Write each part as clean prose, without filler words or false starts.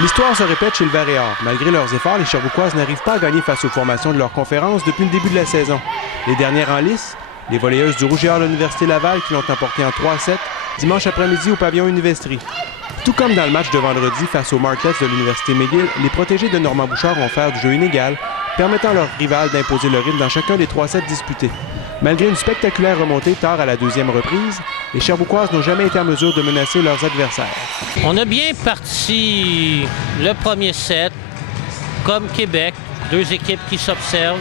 L'histoire se répète chez le Varéor. Malgré leurs efforts, les Sherbrookoises n'arrivent pas à gagner face aux formations de leur conférence depuis le début de la saison. Les dernières en lice, les volleyeuses du Rouge et Or de l'Université Laval qui l'ont emporté en 3-7 dimanche après-midi au pavillon Université. Tout comme dans le match de vendredi face aux Marquettes de l'Université McGill, les protégés de Normand Bouchard vont faire du jeu inégal, permettant à leurs rivales d'imposer le rythme dans chacun des 3 sets disputés. Malgré une spectaculaire remontée tard à la deuxième reprise, les Sherbrookoises n'ont jamais été en mesure de menacer leurs adversaires. On a bien parti le premier set, comme Québec, 2 équipes qui s'observent.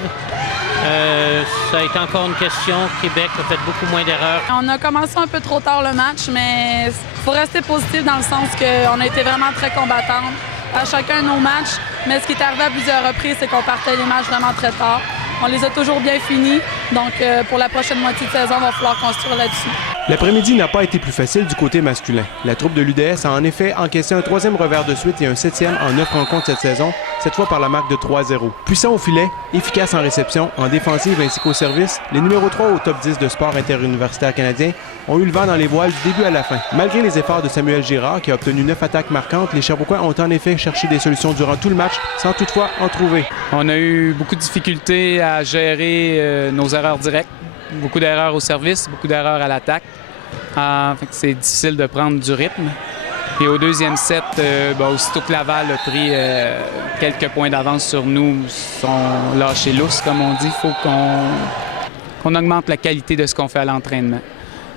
Ça a été encore une question. Québec a fait beaucoup moins d'erreurs. On a commencé un peu trop tard le match, mais il faut rester positif dans le sens qu'on a été vraiment très combattantes à chacun de nos matchs. Mais ce qui est arrivé à plusieurs reprises, c'est qu'on partait les matchs vraiment très tard. On les a toujours bien finis, donc pour la prochaine moitié de saison, il va falloir construire là-dessus. L'après-midi n'a pas été plus facile du côté masculin. La troupe de l'UDS a en effet encaissé un 3e revers de suite et un 7e en 9 rencontres cette saison, cette fois par la marque de 3-0. Puissant au filet, efficace en réception, en défensive ainsi qu'au service, les numéros 3 au top 10 de sport interuniversitaire canadien ont eu le vent dans les voiles du début à la fin. Malgré les efforts de Samuel Girard, qui a obtenu 9 attaques marquantes, les Sherbrookois ont en effet cherché des solutions durant tout le match, sans toutefois en trouver. On a eu beaucoup de difficultés à gérer nos erreurs directes. Beaucoup d'erreurs au service, beaucoup d'erreurs à l'attaque. C'est difficile de prendre du rythme. Et au deuxième set, aussitôt que Laval a pris quelques points d'avance sur nous, sont lâchés lousses, comme on dit. Il faut qu'on augmente la qualité de ce qu'on fait à l'entraînement.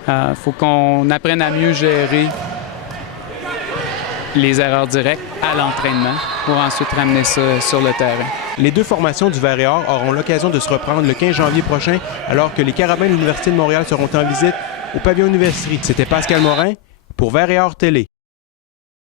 Il faut qu'on apprenne à mieux gérer les erreurs directes à l'entraînement pour ensuite ramener ça sur le terrain. Les 2 formations du Varéor auront l'occasion de se reprendre le 15 janvier prochain alors que les Carabins de l'Université de Montréal seront en visite au pavillon Université. C'était Pascal Morin pour Varéor Télé.